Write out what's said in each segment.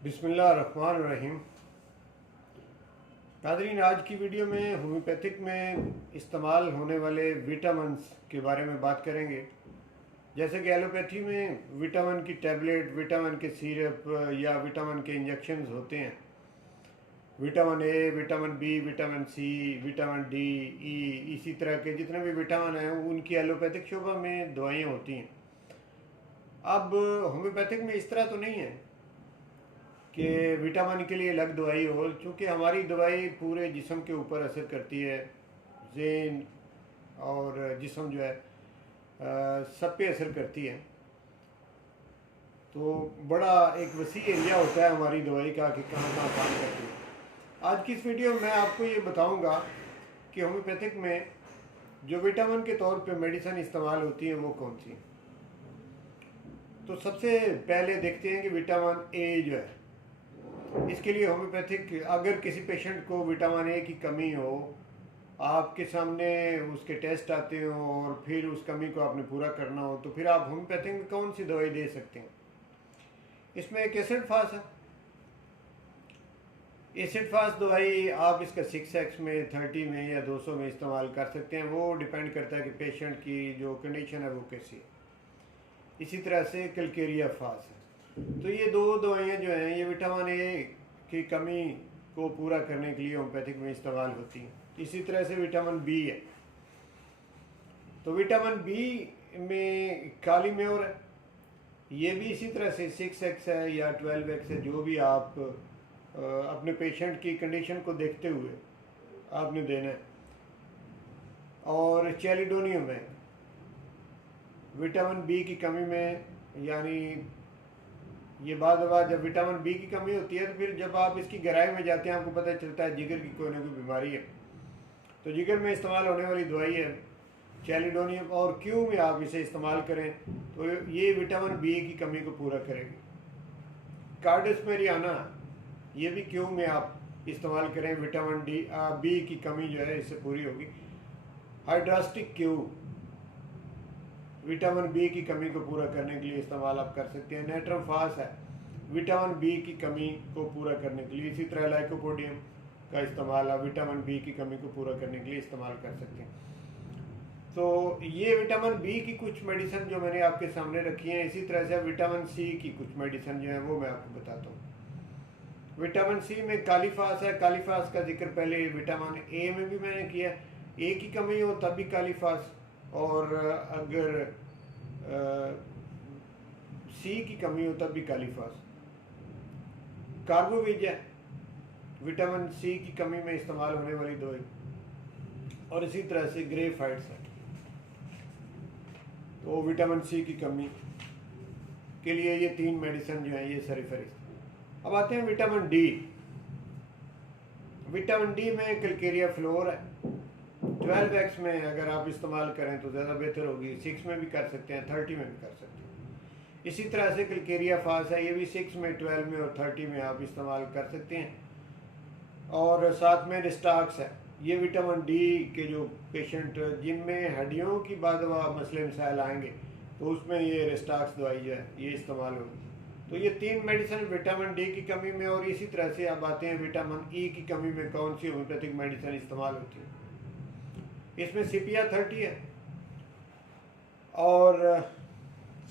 बिस्मिल्लाहिर्रहमानिर्रहीम। नाज़रीन, आज की वीडियो में होम्योपैथिक में इस्तेमाल होने वाले विटामिन्स के बारे में बात करेंगे। जैसे कि एलोपैथी में विटामिन की टैबलेट, विटामिन के सिरप या विटामिन के इंजेक्शंस होते हैं। Vitamin A, vitamin B, vitamin C, vitamin D, E, इसी तरह के जितने भी विटामिन हैं उनकी एलोपैथिक शोबा में दवाइयाँ होती हैं। अब होम्योपैथिक में इस तरह तो नहीं है कि विटामिन के लिए अलग दवाई हो, चूँकि हमारी दवाई पूरे जिस्म के ऊपर असर करती है, ज़हन और जिस्म जो है सब पे असर करती है। तो बड़ा एक वसी एरिया होता है हमारी दवाई का कि कहाँ कहाँ काम करती है। आज की इस वीडियो में मैं आपको ये बताऊंगा कि होम्योपैथिक में जो विटामिन के तौर पे मेडिसिन इस्तेमाल होती है वो कौन सी। तो सबसे पहले देखते हैं कि विटामिन ए जो है, इसके लिए होम्योपैथिक, अगर किसी पेशेंट को विटामिन ए की कमी हो, आपके सामने उसके टेस्ट आते हो और फिर उस कमी को आपने पूरा करना हो, तो फिर आप होम्योपैथिक में कौन सी दवाई दे सकते हैं। इसमें एक एसिड फास है। एसिड फास दवाई आप इसका 6x में, 30 में या 200 में इस्तेमाल कर सकते हैं। वो डिपेंड करता है कि पेशेंट की जो कंडीशन है वो कैसी है। इसी तरह से कैलकेरिया फास है। तो ये दो दवाइयाँ जो हैं ये विटामिन ए की कमी को पूरा करने के लिए होम्योपैथिक में इस्तेमाल होती हैं। इसी तरह से विटामिन बी है। तो विटामिन बी में काली म्योर है, ये भी इसी तरह से 6x है या 12x है, जो भी आप अपने पेशेंट की कंडीशन को देखते हुए आपने देना है। और चैलिडोनियम है विटामिन बी की कमी में, यानी ये बाद जब विटामिन बी की कमी होती है तो फिर जब आप इसकी गहराई में जाते हैं आपको पता चलता है जिगर की कोई ना कोई बीमारी है। तो जिगर में इस्तेमाल होने वाली दवाई है चैलिडोनियम, और क्यू में आप इसे इस्तेमाल करें तो ये विटामिन बी की कमी को पूरा करेगी। कार्डस मेरियाना, ये भी क्यू में आप इस्तेमाल करें, विटामिन बी की कमी जो है इससे पूरी होगी। हाइड्रास्टिक क्यू विटामिन बी की कमी को पूरा करने के लिए इस्तेमाल आप कर सकते हैं। नेट्रम फास है विटामिन बी की कमी को पूरा करने के लिए। इसी तरह लाइकोपोडियम का इस्तेमाल आप विटामिन बी की कमी को पूरा करने के लिए इस्तेमाल कर सकते हैं। तो ये विटामिन बी की कुछ मेडिसिन जो मैंने आपके सामने रखी हैं। इसी तरह से विटामिन सी की कुछ मेडिसिन जो है वो मैं आपको बताता हूँ। विटामिन सी में कालीफास है। कालीफास का जिक्र पहले विटामिन ए में भी मैंने किया। ए की कमी हो तब भी कालीफास, और अगर सी की कमी हो तब भी कालीफास। कार्बोविज है विटामिन सी की कमी में इस्तेमाल होने वाली दवाई। और इसी तरह से ग्रेफाइट्स है, तो विटामिन सी की कमी के लिए ये तीन मेडिसिन जो है ये सरीफरिस्त। अब आते हैं विटामिन डी। विटामिन डी में कैलकेरिया फ्लोर है। 12x में अगर आप इस्तेमाल करें तो ज़्यादा बेहतर होगी। 6 में भी कर सकते हैं, 30 में भी कर सकते हैं। इसी तरह से कैलकेरिया फास है, ये भी 6 में, 12 में और 30 में आप इस्तेमाल कर सकते हैं। और साथ में रिस्टाक्स है। ये विटामिन डी के जो पेशेंट जिनमें हड्डियों की बादवा मसले मसाइल आएंगे तो उसमें ये रिस्टाक्स दवाई जो है ये इस्तेमाल होगी। तो ये तीन मेडिसिन विटामिन डी की कमी में। और इसी तरह से अब आते हैं विटामिन ई की कमी में कौन सी होम्योपैथिक मेडिसिन इस्तेमाल होती है। इसमें सिपिया 30 है और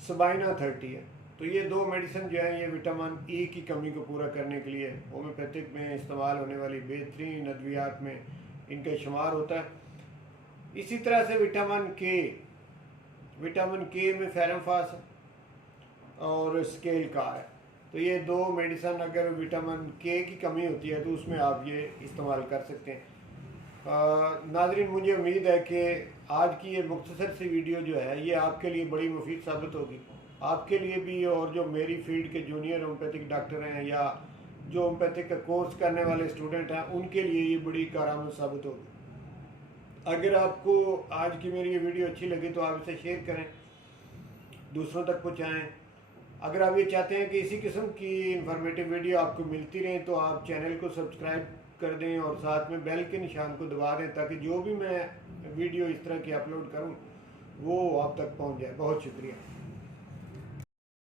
सबाइना 30 है। तो ये दो मेडिसिन जो है ये विटामिन ई की कमी को पूरा करने के लिए होम्योपैथिक में इस्तेमाल होने वाली बेहतरीन अद्वियात में इनका शुमार होता है। इसी तरह से विटामिन के में फेरमफास है और स्केल का है। तो ये दो मेडिसिन अगर विटामिन के की कमी होती है तो उसमें आप ये इस्तेमाल कर सकते हैं। नाज़रीन, मुझे उम्मीद है कि आज की ये मुख्तसर सी वीडियो जो है ये आपके लिए बड़ी मुफीद साबित होगी, आपके लिए भी, और जो मेरी फील्ड के जूनियर होम्योपैथिक डॉक्टर हैं या जो होम्योपैथिक का कोर्स करने वाले स्टूडेंट हैं उनके लिए ये बड़ी कारआमद साबित होगी। अगर आपको आज की मेरी ये वीडियो अच्छी लगी तो आप इसे शेयर करें, दूसरों तक पहुँचाएँ। अगर आप ये चाहते हैं कि इसी किस्म की इंफॉर्मेटिव वीडियो आपको मिलती रहे तो आप चैनल को सब्सक्राइब कर दें और साथ में बेल के निशान को दबा दें ताकि जो भी मैं वीडियो इस तरह की अपलोड करूं वो आप तक पहुंच जाए। बहुत शुक्रिया।